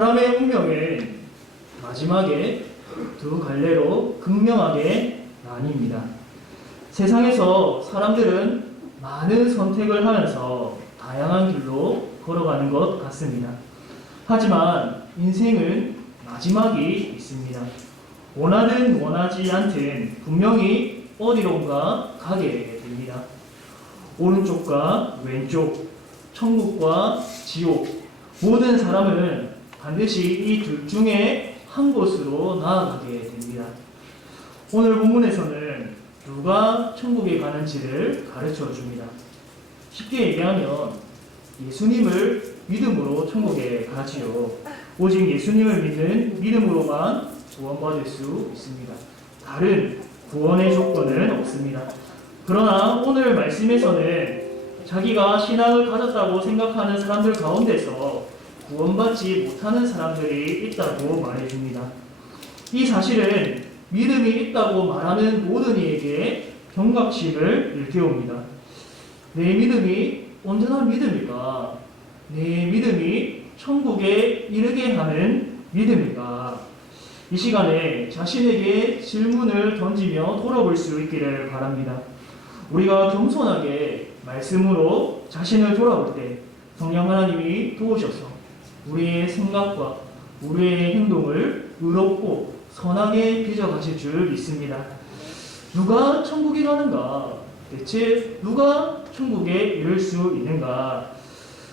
사람의 운명은 마지막에 두 갈래로 극명하게 나뉩니다. 세상에서 사람들은 많은 선택을 하면서 다양한 길로 걸어가는 것 같습니다. 하지만 인생은 마지막이 있습니다. 원하든 원하지 않든 분명히 어디론가 가게 됩니다. 오른쪽과 왼쪽, 천국과 지옥, 모든 사람은 반드시 이 둘 중에 한 곳으로 나아가게 됩니다. 오늘 본문에서는 누가 천국에 가는지를 가르쳐 줍니다. 쉽게 얘기하면 예수님을 믿음으로 천국에 가지요. 오직 예수님을 믿는 믿음으로만 구원받을 수 있습니다. 다른 구원의 조건은 없습니다. 그러나 오늘 말씀에서는 자기가 신앙을 가졌다고 생각하는 사람들 가운데서 구원받지 못하는 사람들이 있다고 말해줍니다. 이 사실은 믿음이 있다고 말하는 모든 이에게 경각심을 일깨웁니다. 내 믿음이 온전한 믿음일까? 내 믿음이 천국에 이르게 하는 믿음일까? 이 시간에 자신에게 질문을 던지며 돌아볼 수 있기를 바랍니다. 우리가 겸손하게 말씀으로 자신을 돌아볼 때 성령 하나님이 도우셔서 우리의 생각과 우리의 행동을 의롭고 선하게 빚어가실 줄 믿습니다. 누가 천국에 가는가? 대체 누가 천국에 이를 수 있는가?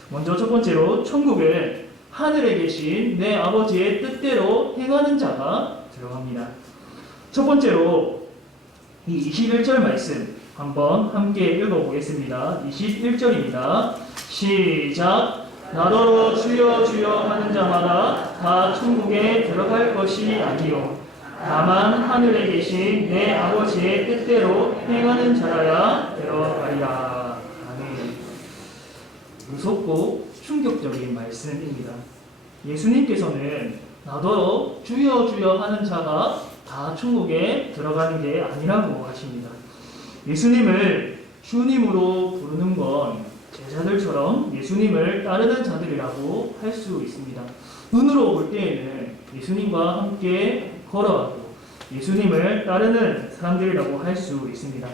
먼저 첫 번째로 천국은 하늘에 계신 내 아버지의 뜻대로 행하는 자가 들어갑니다. 첫 번째로 이 21절 말씀 한번 함께 읽어보겠습니다. 21절입니다. 시작! 나더러 주여 주여 하는 자마다 다 천국에 들어갈 것이 아니요 다만 하늘에 계신 내 아버지의 뜻대로 행하는 자라야 들어가리라. 아멘. 무섭고 충격적인 말씀입니다. 예수님께서는 나더러 주여 주여 하는 자가 다 천국에 들어가는 게 아니라고 하십니다. 예수님을 주님으로 부르는 건 제자들처럼 예수님을 따르는 자들이라고 할 수 있습니다. 눈으로 볼 때에는 예수님과 함께 걸어가고 예수님을 따르는 사람들이라고 할 수 있습니다.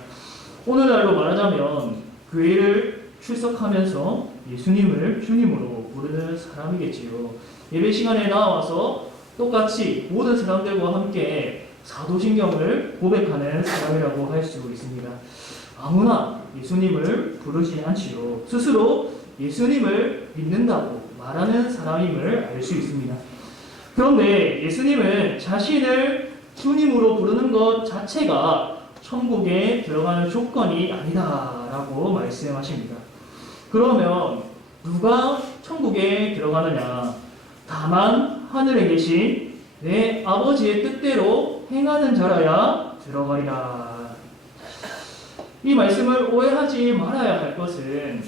오늘날로 말하자면 교회를 출석하면서 예수님을 주님으로 부르는 사람이겠지요. 예배 시간에 나와서 똑같이 모든 사람들과 함께 사도신경을 고백하는 사람이라고 할 수 있습니다. 아무나 예수님을 부르지 않지요. 스스로 예수님을 믿는다고 말하는 사람임을 알 수 있습니다. 그런데 예수님은 자신을 주님으로 부르는 것 자체가 천국에 들어가는 조건이 아니다라고 말씀하십니다. 그러면 누가 천국에 들어가느냐? 다만 하늘에 계신 내 아버지의 뜻대로 행하는 자라야 들어가리라. 이 말씀을 오해하지 말아야 할 것은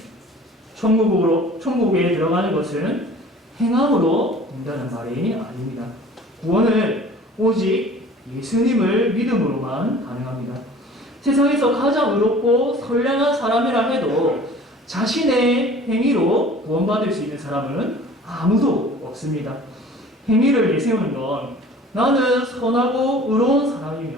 천국에 들어가는 것은 행함으로 된다는 말이 아닙니다. 구원은 오직 예수님을 믿음으로만 가능합니다. 세상에서 가장 의롭고 선량한 사람이라 해도 자신의 행위로 구원받을 수 있는 사람은 아무도 없습니다. 행위를 내세우는 건 나는 선하고 의로운 사람이며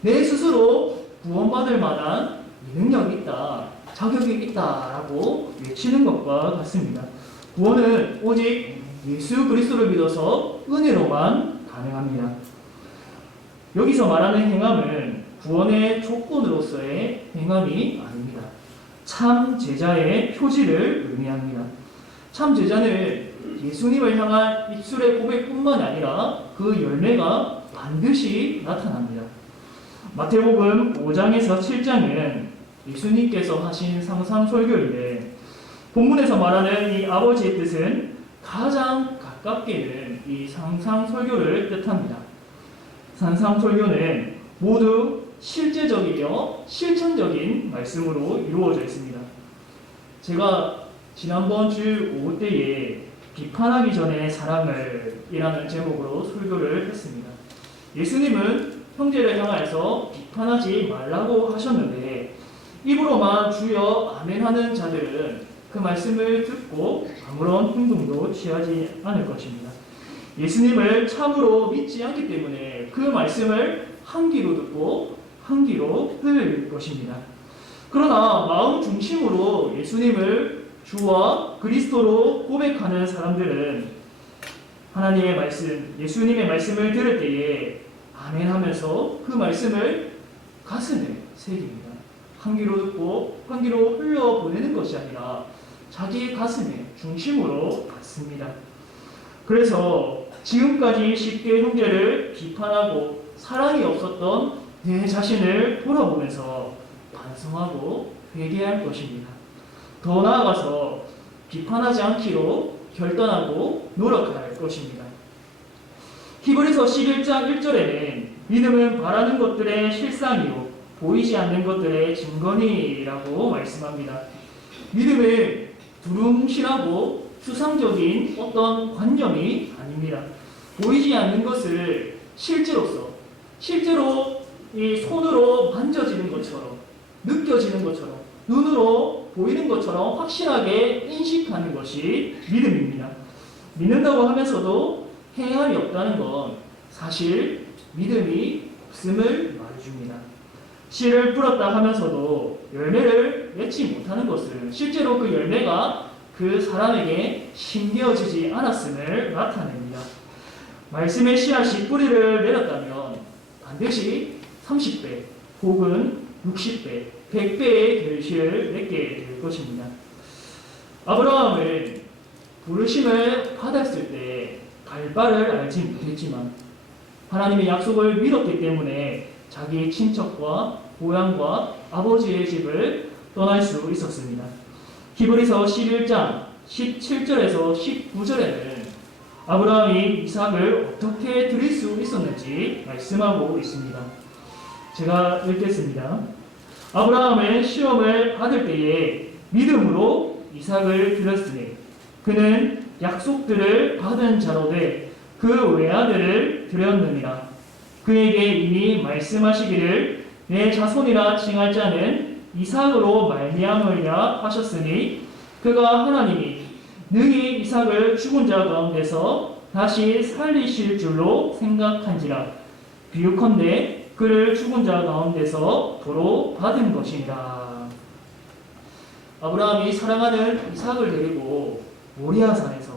내 스스로 구원받을 만한 능력이 있다, 자격이 있다라고 외치는 것과 같습니다. 구원은 오직 예수 그리스도를 믿어서 은혜로만 가능합니다. 여기서 말하는 행함은 구원의 조건으로서의 행함이 아닙니다. 참 제자의 표지를 의미합니다. 참 제자는 예수님을 향한 입술의 고백뿐만 아니라 그 열매가 반드시 나타납니다. 마태복음 5장에서 7장은 예수님께서 하신 상상설교인데 본문에서 말하는 이 아버지의 뜻은 가장 가깝게는 이 상상설교를 뜻합니다. 상상설교는 모두 실제적이며 실천적인 말씀으로 이루어져 있습니다. 제가 지난번 주 오후 때에 비판하기 전에 사랑을 이라는 제목으로 설교를 했습니다. 예수님은 형제를 향하여서 비판하지 말라고 하셨는데 입으로만 주여 아멘 하는 자들은 그 말씀을 듣고 아무런 행동도 취하지 않을 것입니다. 예수님을 참으로 믿지 않기 때문에 그 말씀을 한 귀로 듣고 한 귀로 흘릴 것입니다. 그러나 마음 중심으로 예수님을 주와 그리스도로 고백하는 사람들은 하나님의 말씀, 예수님의 말씀을 들을 때에 아멘 하면서 그 말씀을 가슴에 새깁니다. 한 귀로 듣고 한 귀로 흘려보내는 것이 아니라 자기 가슴의 중심으로 받습니다. 그래서 지금까지 쉽게 형제를 비판하고 사랑이 없었던 내 자신을 돌아보면서 반성하고 회개할 것입니다. 더 나아가서 비판하지 않기로 결단하고 노력할 것입니다. 히브리서 11장 1절에는 믿음은 바라는 것들의 실상이요 보이지 않는 것들의 증거니라고 말씀합니다. 믿음은 두루뭉실하고 추상적인 어떤 관념이 아닙니다. 보이지 않는 것을 실제로 이 손으로 만져지는 것처럼 느껴지는 것처럼 눈으로 보이는 것처럼 확실하게 인식하는 것이 믿음입니다. 믿는다고 하면서도 행함이 없다는 건 사실 믿음이 없음을 말해줍니다. 씨를 뿌렸다 하면서도 열매를 맺지 못하는 것은 실제로 그 열매가 그 사람에게 심겨지지 않았음을 나타냅니다. 말씀의 씨앗이 뿌리를 내렸다면 반드시 30배 혹은 60배, 100배의 결실을 맺게 될 것입니다. 아브라함은 부르심을 받았을 때 갈바를 알지 못했지만 하나님의 약속을 믿었기 때문에 자기 친척과 고향과 아버지의 집을 떠날 수 있었습니다. 히브리서 11장 17절에서 19절에는 아브라함이 이삭을 어떻게 드릴 수 있었는지 말씀하고 있습니다. 제가 읽겠습니다. 아브라함은 시험을 받을 때에 믿음으로 이삭을 드렸으니 그는 약속들을 받은 자로 돼 그 외아들을 드렸느니라. 그에게 이미 말씀하시기를 내 자손이라 칭할 자는 이삭으로 말미암으리라 하셨으니 그가 하나님이 능히 이삭을 죽은 자 가운데서 다시 살리실 줄로 생각한지라. 비유컨대 그를 죽은 자 가운데서 도로 받은 것이니라. 아브라함이 사랑하는 이삭을 데리고 모리아산에서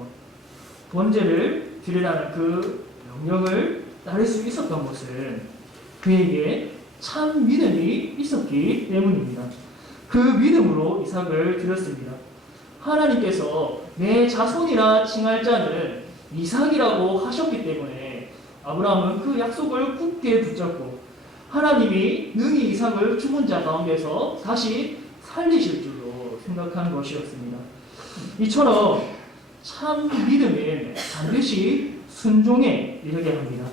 번제를 드리라는 그 명령을 따를 수 있었던 것은 그에게 참 믿음이 있었기 때문입니다. 그 믿음으로 이삭을 드렸습니다. 하나님께서 내 자손이라 칭할 자는 이삭이라고 하셨기 때문에 아브라함은 그 약속을 굳게 붙잡고 하나님이 능히 이삭을 죽은 자 가운데서 다시 살리실 줄로 생각한 것이었습니다. 이처럼 참 믿음은 반드시 순종에 이르게 합니다.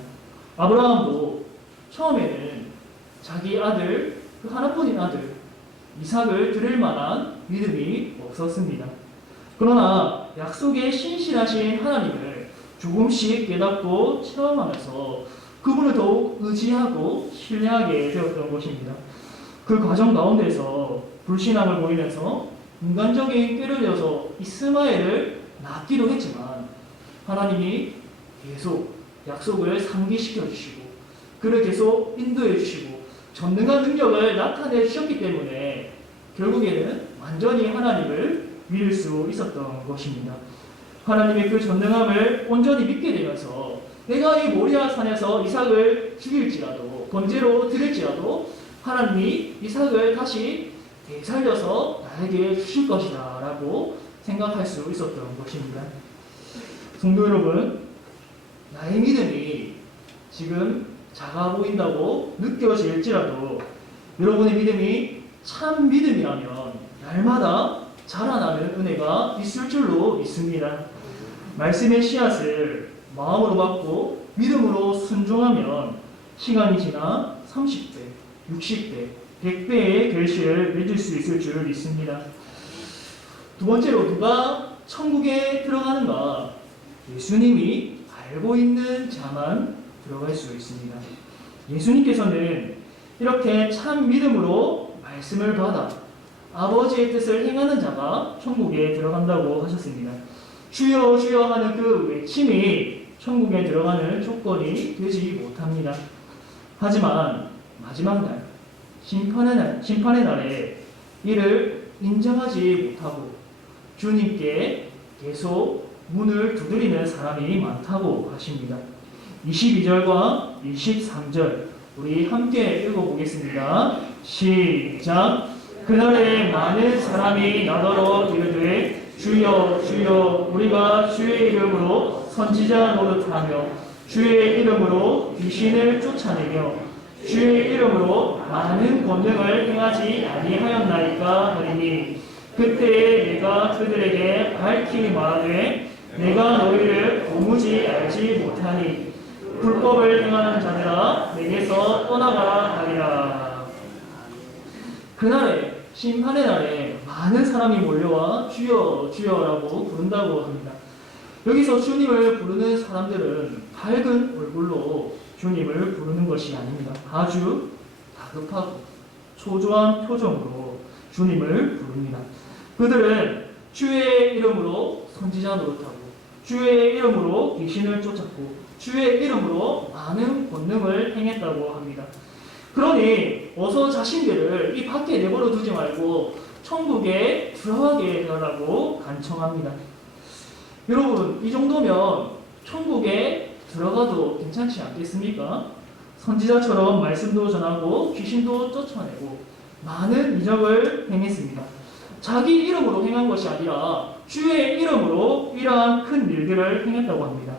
아브라함도 처음에는 자기 아들, 그 하나뿐인 아들 이삭을 드릴 만한 믿음이 없었습니다. 그러나 약속에 신실하신 하나님을 조금씩 깨닫고 체험하면서 그분을 더욱 의지하고 신뢰하게 되었던 것입니다. 그 과정 가운데서 불신앙을 보이면서 인간적인 꾀를 내어서 이스마엘을 낳기도 했지만 하나님이 계속 약속을 상기시켜 주시고 그를 계속 인도해 주시고 전능한 능력을 나타내 주셨기 때문에 결국에는 완전히 하나님을 믿을 수 있었던 것입니다. 하나님의 그 전능함을 온전히 믿게 되면서 내가 이 모리아 산에서 이삭을 죽일지라도 번제로 드릴지라도 하나님이 이삭을 다시 되살려서 나에게 주실 것이다 라고 생각할 수 있었던 것입니다. 성도 여러분, 나의 믿음이 지금 작아 보인다고 느껴질지라도 여러분의 믿음이 참 믿음이라면 날마다 자라나는 은혜가 있을 줄로 믿습니다. 말씀의 씨앗을 마음으로 받고 믿음으로 순종하면 시간이 지나 30배, 60배, 100배의 결실을 맺을 수 있을 줄 믿습니다. 두 번째로 누가 천국에 들어가는가? 예수님이 알고 있는 자만 들어갈 수 있습니다. 예수님께서는 이렇게 참 믿음으로 말씀을 받아 아버지의 뜻을 행하는 자가 천국에 들어간다고 하셨습니다. 주여 주여 하는 그 외침이 천국에 들어가는 조건이 되지 못합니다. 하지만 마지막 날, 심판의 날에 이를 인정하지 못하고 주님께 계속 문을 두드리는 사람이 많다고 하십니다. 22절과 23절 우리 함께 읽어보겠습니다. 시작. 그날에 많은 사람이 나더러 이르되 주여 주여 우리가 주의 이름으로 선지자 노릇하며 주의 이름으로 귀신을 쫓아내며 주의 이름으로 많은 권능을 행하지 아니하였나이까 하리니 그때에 내가 그들에게 밝히 말하되 내가 너희를 도무지 알지 못하니 불법을 행하는 자들아 내게서 떠나가라 하리라. 그날에 심판의 날에 많은 사람이 몰려와 주여 주여라고 부른다고 합니다. 여기서 주님을 부르는 사람들은 밝은 얼굴로 주님을 부르는 것이 아닙니다. 아주 다급하고 초조한 표정으로 주님을 부릅니다. 그들은 주의 이름으로 선지자 노릇하고 주의 이름으로 귀신을 쫓았고 주의 이름으로 많은 권능을 행했다고 합니다. 그러니 어서 자신들을 이 밖에 내버려 두지 말고 천국에 들어가게 해달라고 간청합니다. 여러분, 이 정도면 천국에 들어가도 괜찮지 않겠습니까? 선지자처럼 말씀도 전하고 귀신도 쫓아내고 많은 이적을 행했습니다. 자기 이름으로 행한 것이 아니라 주의 이름으로 이러한 큰 일들을 행했다고 합니다.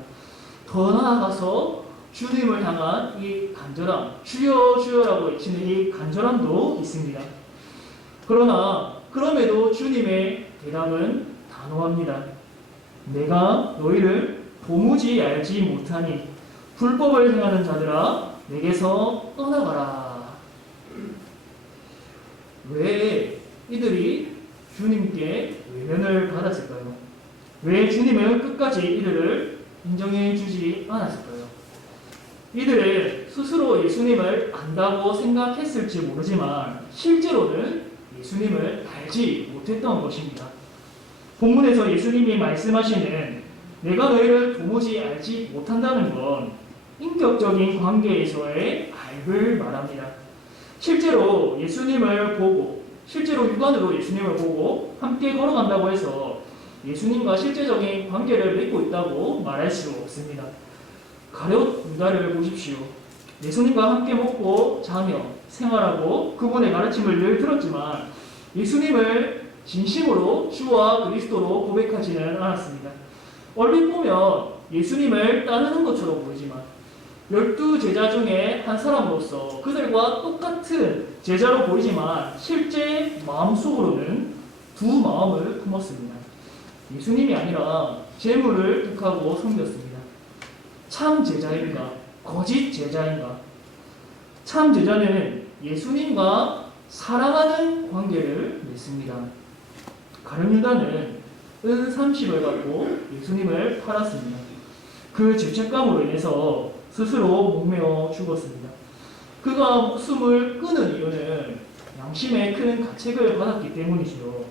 더 나아가서 주님을 향한 이 간절함, 주여 주여라고 외치는 이 간절함도 있습니다. 그러나 그럼에도 주님의 대답은 단호합니다. 내가 너희를 도무지 알지 못하니 불법을 행하는 자들아 내게서 떠나가라. 왜 이들이 주님께 외면을 받았을까요? 왜 주님은 끝까지 이들을 인정해 주지 않았을까요? 이들은 스스로 예수님을 안다고 생각했을지 모르지만 실제로는 예수님을 알지 못했던 것입니다. 본문에서 예수님이 말씀하시는 내가 너희를 도무지 알지 못한다는 건 인격적인 관계에서의 알을 말합니다. 실제로 예수님을 보고 실제로 육안으로 예수님을 보고 함께 걸어간다고 해서 예수님과 실제적인 관계를 맺고 있다고 말할 수 없습니다. 가룟 유다를 보십시오. 예수님과 함께 먹고 자며 생활하고 그분의 가르침을 늘 들었지만 예수님을 진심으로 주와 그리스도로 고백하지는 않았습니다. 얼핏 보면 예수님을 따르는 것처럼 보이지만 12제자 중에 한 사람으로서 그들과 똑같은 제자로 보이지만 실제 마음속으로는 두 마음을 품었습니다. 예수님이 아니라 재물을 택하고 섬겼습니다. 참 제자인가? 거짓 제자인가? 참 제자는 예수님과 사랑하는 관계를 맺습니다. 가룟 유다는 은 30을 갖고 예수님을 팔았습니다. 그 죄책감으로 인해서 스스로 목매어 죽었습니다. 그가 목숨을 끊은 이유는 양심의 큰 가책을 받았기 때문이죠.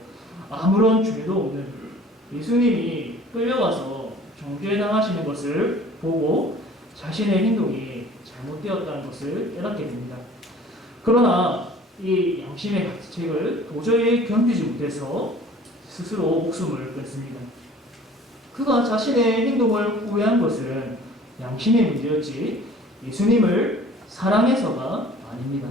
아무런 죄도 없는 예수님이 끌려가서 정죄당하시는 것을 보고 자신의 행동이 잘못되었다는 것을 깨닫게 됩니다. 그러나 이 양심의 가책을 도저히 견디지 못해서 스스로 목숨을 끊습니다. 그가 자신의 행동을 후회한 것은 양심의 문제였지 예수님을 사랑해서가 아닙니다.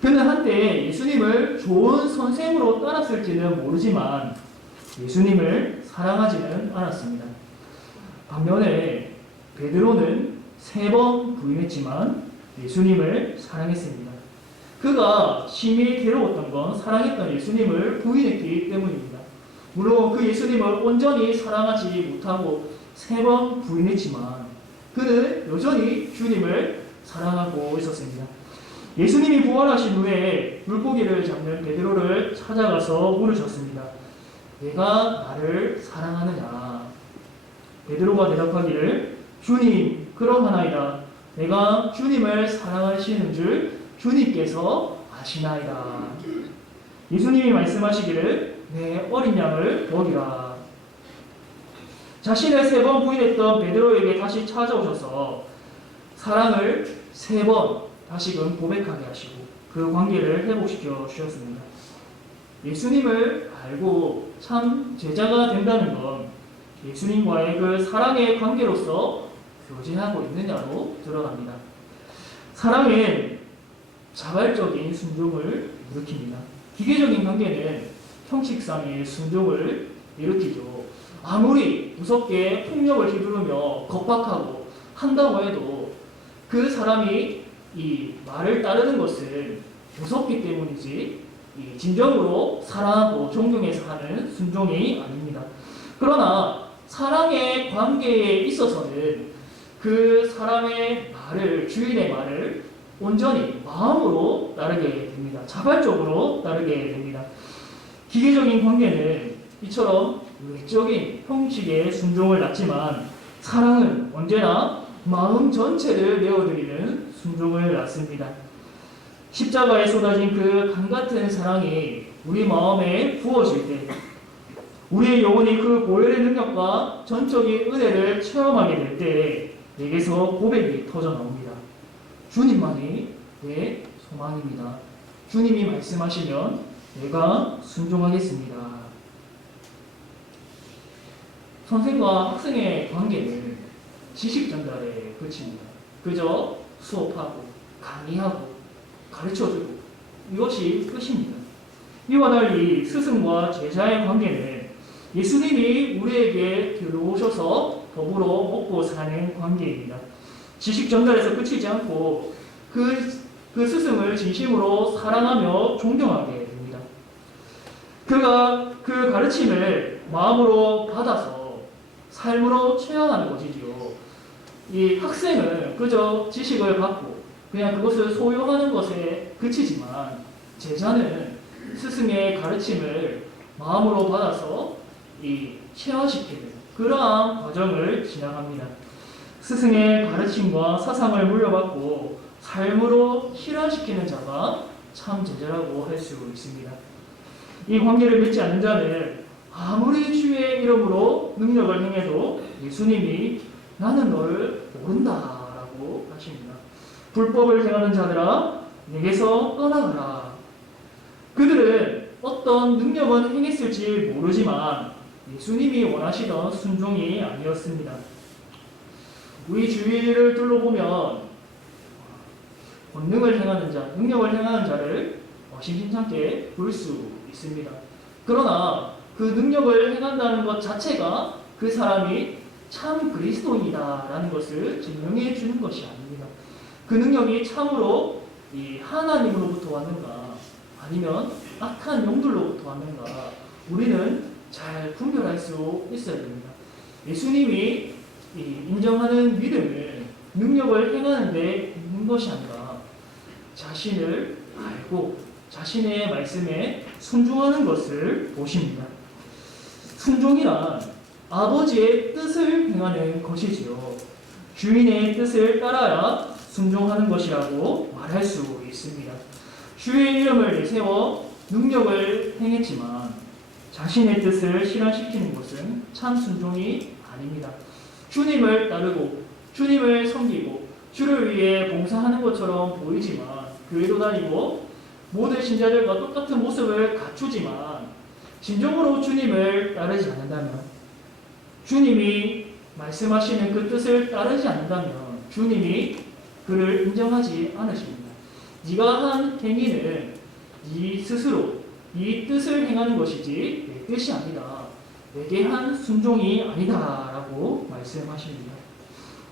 그는 한때 예수님을 좋은 선생으로 따랐을지는 모르지만 예수님을 사랑하지는 않았습니다. 반면에 베드로는 3번 부인했지만 예수님을 사랑했습니다. 그가 심히 괴로웠던 건 사랑했던 예수님을 부인했기 때문입니다. 물론 그 예수님을 온전히 사랑하지 못하고 3번 부인했지만 그는 여전히 주님을 사랑하고 있었습니다. 예수님이 부활하신 후에 물고기를 잡는 베드로를 찾아가서 물으셨습니다. 내가 나를 사랑하느냐? 베드로가 대답하기를 주님 그러하나이다. 내가 주님을 사랑하시는 줄 주님께서 아시나이다. 예수님이 말씀하시기를 내 어린 양을 먹이라. 자신을 3번 부인했던 베드로에게 다시 찾아오셔서 사랑을 3번 다시금 고백하게 하시고 그 관계를 회복시켜 주셨습니다. 예수님을 알고 참 제자가 된다는 건 예수님과의 그 사랑의 관계로서 교제하고 있느냐로 들어갑니다. 사랑은 자발적인 순종을 일으킵니다. 기계적인 관계는 형식상의 순종을 일으키죠. 아무리 무섭게 폭력을 휘두르며 겁박하고 한다고 해도 그 사람이 이 말을 따르는 것은 무섭기 때문이지 진정으로 사랑하고 존경해서 하는 순종이 아닙니다. 그러나 사랑의 관계에 있어서는 그 사람의 말을, 주인의 말을 온전히 마음으로 따르게 됩니다. 자발적으로 따르게 됩니다. 기계적인 관계는 이처럼 외적인 형식의 순종을 낳지만 사랑은 언제나 마음 전체를 내어드리는 순종을 낳습니다. 십자가에 쏟아진 그 강같은 사랑이 우리 마음에 부어질 때 우리의 영혼이 그 보혈의 능력과 전적인 은혜를 체험하게 될 때 내게서 고백이 터져 나옵니다. 주님만이 내 소망입니다. 주님이 말씀하시면 내가 순종하겠습니다. 선생과 학생의 관계는 지식 전달에 그칩니다. 그저 수업하고 강의하고 가르쳐주고 이것이 끝입니다. 이와 달리 스승과 제자의 관계는 예수님이 우리에게 들어오셔서 더불어 먹고 사는 관계입니다. 지식 전달에서 그치지 않고 그 스승을 진심으로 사랑하며 존경하게 됩니다. 그가 그 가르침을 마음으로 받아서 삶으로 체험하는 것이지요. 이 학생은 그저 지식을 받고 그냥 그것을 소유하는 것에 그치지만 제자는 스승의 가르침을 마음으로 받아서 체화시키는 그러한 과정을 지나갑니다. 스승의 가르침과 사상을 물려받고 삶으로 실현시키는 자가 참 제자라고 할 수 있습니다. 이 관계를 믿지 않는 자는 아무리 주의 이름으로 능력을 행해도 예수님이 나는 너를 모른다라고 하십니다. 불법을 행하는 자들아 내게서 떠나가라. 그들은 어떤 능력은 행했을지 모르지만 예수님이 원하시던 순종이 아니었습니다. 우리 주위를 둘러보면 권능을 행하는 자, 능력을 행하는 자를 심심찮게 볼 수 있습니다. 그러나 그 능력을 행한다는 것 자체가 그 사람이 참 그리스도인이다라는 것을 증명해 주는 것이 아닙니다. 그 능력이 참으로 하나님으로부터 왔는가 아니면 악한 영들로부터 왔는가 우리는 잘 분별할 수 있어야 됩니다. 예수님이 인정하는 믿음은 능력을 행하는 데 있는 것이 아니라 자신을 알고 자신의 말씀에 순종하는 것을 보십니다. 순종이란 아버지의 뜻을 행하는 것이지요. 주인의 뜻을 따라야 순종하는 것이라고 말할 수 있습니다. 주의 이름을 내세워 능력을 행했지만 자신의 뜻을 실현시키는 것은 참 순종이 아닙니다. 주님을 따르고 주님을 섬기고 주를 위해 봉사하는 것처럼 보이지만 교회도 다니고 모든 신자들과 똑같은 모습을 갖추지만 진정으로 주님을 따르지 않는다면 주님이 말씀하시는 그 뜻을 따르지 않는다면 주님이 그를 인정하지 않으십니다. 네가 한 행위는 네 스스로 이 뜻을 행하는 것이지 내 뜻이 아니다. 내게 한 순종이 아니다라고 말씀하십니다.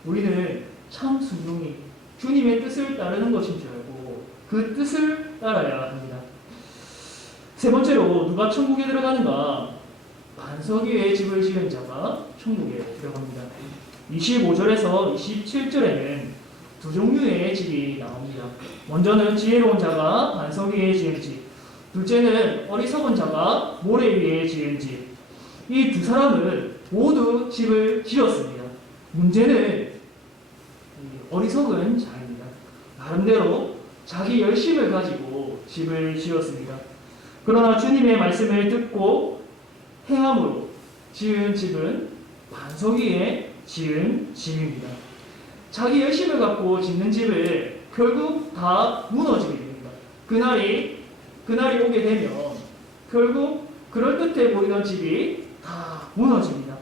우리는 참 순종이 주님의 뜻을 따르는 것인 줄 알고 그 뜻을 따라야 합니다. 세 번째로 누가 천국에 들어가는가? 반석 위에 집을 지은 자가 천국에 들어갑니다. 25절에서 27절에는 두 종류의 집이 나옵니다. 먼저는 지혜로운 자가 반석 위에 지은 집, 둘째는 어리석은 자가 모래 위에 지은 집. 이 두 사람은 모두 집을 지었습니다. 문제는 어리석은 자입니다. 나름대로 자기 열심을 가지고 집을 지었습니다. 그러나 주님의 말씀을 듣고 행함으로 지은 집은 반석 위에 지은 집입니다. 자기 열심을 갖고 짓는 집을 결국 다 무너지게 됩니다. 그날이 오게 되면 결국 그럴듯해 보이던 집이 다 무너집니다.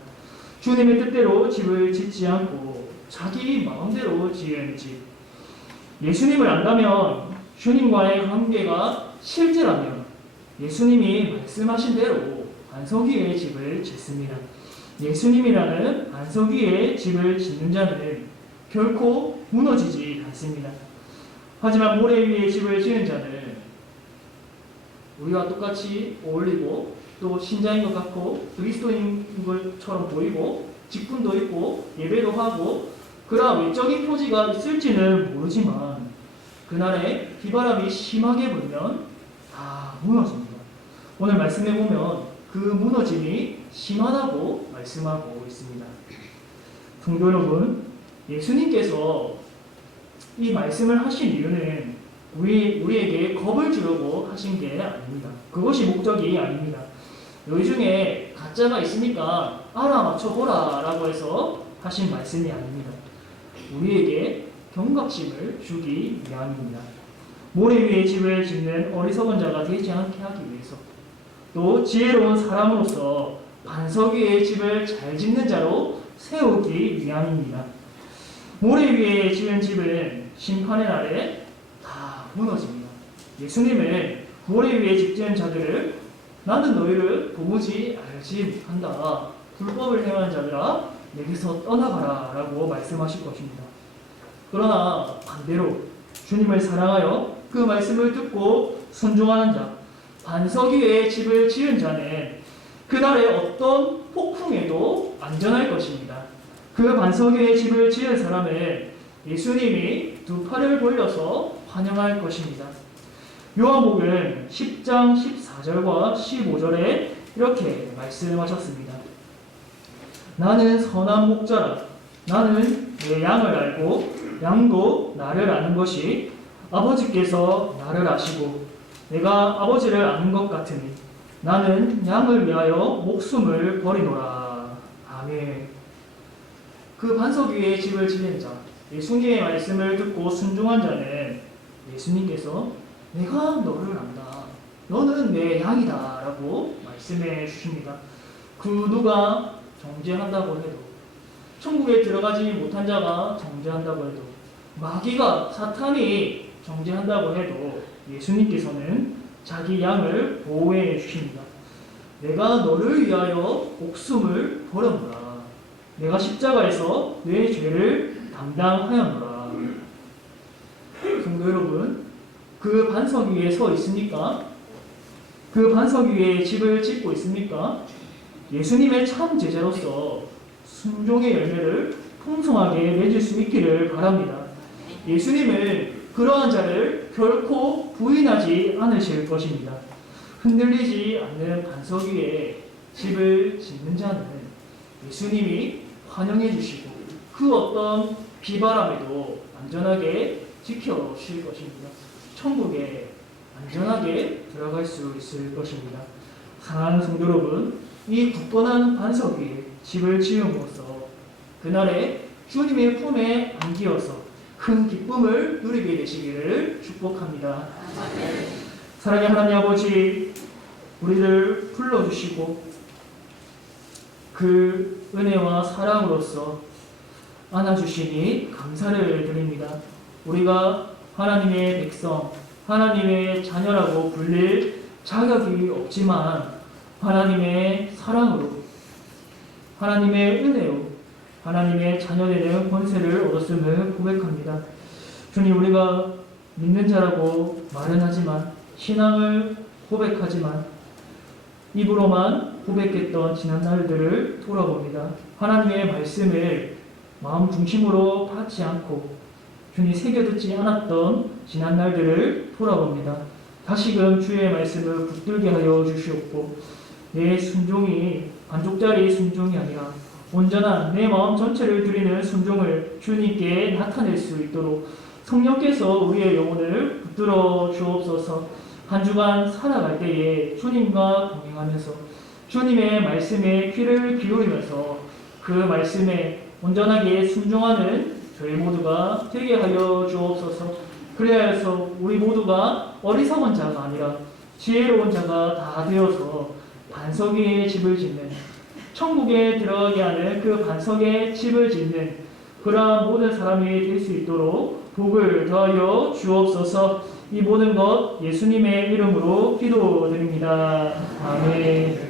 주님의 뜻대로 집을 짓지 않고 자기 마음대로 지은 집. 예수님을 안다면, 주님과의 관계가 실제라면 예수님이 말씀하신 대로 반석 위에 집을 짓습니다. 예수님이라는 반석 위에 집을 짓는 자는 결코 무너지지 않습니다. 하지만 모래 위에 집을 지은 자는 우리와 똑같이 어울리고 또 신자인 것 같고 그리스도인 것처럼 보이고 직분도 있고 예배도 하고 그러한 외적인 표지가 있을지는 모르지만 그날에 비바람이 심하게 불면 다 무너집니다. 오늘 말씀해 보면 그 무너짐이 심하다고 말씀하고 있습니다. 성도 여러분, 예수님께서 이 말씀을 하신 이유는 우리에게 겁을 주려고 하신 게 아닙니다. 그것이 목적이 아닙니다. 너희 중에 가짜가 있으니까 알아맞혀보라 라고 해서 하신 말씀이 아닙니다. 우리에게 경각심을 주기 위함입니다. 모래 위에 집을 짓는 어리석은 자가 되지 않게 하기 위해서, 또 지혜로운 사람으로서 반석 위에 집을 잘 짓는 자로 세우기 위함입니다. 모래 위에 지은 집은 심판의 날에 다 무너집니다. 예수님은 모래 위에 집 지은 자들을 나는 너희를 도무지 알지 못한다. 불법을 행하는 자들아 내게서 떠나가라 라고 말씀하실 것입니다. 그러나 반대로 주님을 사랑하여 그 말씀을 듣고 순종하는 자, 반석 위에 집을 지은 자는 그날의 어떤 폭풍에도 안전할 것입니다. 그 반석 위에 집을 지은 사람은 예수님이 두 팔을 벌려서 환영할 것입니다. 요한복음 10장 14절과 15절에 이렇게 말씀하셨습니다. 나는 선한 목자라. 나는 내 양을 알고 양도 나를 아는 것이 아버지께서 나를 아시고 내가 아버지를 아는 것 같으니 나는 양을 위하여 목숨을 버리노라. 아멘. 그 반석 위에 집을 지은 자, 예수님의 말씀을 듣고 순종한 자는 예수님께서 내가 너를 안다. 너는 내 양이다. 라고 말씀해 주십니다. 그 누가 정죄한다고 해도, 천국에 들어가지 못한 자가 정죄한다고 해도, 마귀가 사탄이 정죄한다고 해도 예수님께서는 자기 양을 보호해 주십니다. 내가 너를 위하여 목숨을 버렸노라. 내가 십자가에서 내 죄를 담당하였노라. 성도 여러분, 그 반석 위에 서 있습니까? 그 반석 위에 집을 짓고 있습니까? 예수님의 참 제자로서 순종의 열매를 풍성하게 맺을 수 있기를 바랍니다. 예수님은 그러한 자를 결코 부인하지 않으실 것입니다. 흔들리지 않는 반석 위에 집을 짓는 자는 예수님이 환영해 주시고 그 어떤 비바람에도 안전하게 지켜주실 것입니다. 천국에 안전하게 들어갈 수 있을 것입니다. 사랑하는 성도 여러분, 이 굳건한 반석 위에 집을 지음으로써 그날에 주님의 품에 안기어서 큰 기쁨을 누리게 되시기를 축복합니다. 사랑의 하나님 아버지, 우리를 불러주시고 그 은혜와 사랑으로서 안아주시니 감사를 드립니다. 우리가 하나님의 백성, 하나님의 자녀라고 불릴 자격이 없지만 하나님의 사랑으로, 하나님의 은혜로 하나님의 자녀되는 권세를 얻었음을 고백합니다. 주님, 우리가 믿는 자라고 말은 하지만, 신앙을 고백하지만 입으로만 고백했던 지난 날들을 돌아봅니다. 하나님의 말씀을 마음 중심으로 받지 않고 주님 새겨듣지 않았던 지난 날들을 돌아봅니다. 다시금 주의 말씀을 붙들게 하여 주시옵고 내 순종이 반쪽짜리 순종이 아니라 온전한 내 마음 전체를 드리는 순종을 주님께 나타낼 수 있도록 성령께서 우리의 영혼을 붙들어 주옵소서. 한 주간 살아갈 때에 주님과 동행하면서 주님의 말씀에 귀를 기울이면서 그 그 말씀에 온전하게 순종하는 저희 모두가 되게 하여 주옵소서. 그리하여서 우리 모두가 어리석은 자가 아니라 지혜로운 자가 다 되어서 반석 위에 집을 짓는, 천국에 들어가게 하는 그 반석에 집을 짓는 그러한 모든 사람이 될 수 있도록 복을 더하여 주옵소서. 이 모든 것 예수님의 이름으로 기도드립니다. 아멘.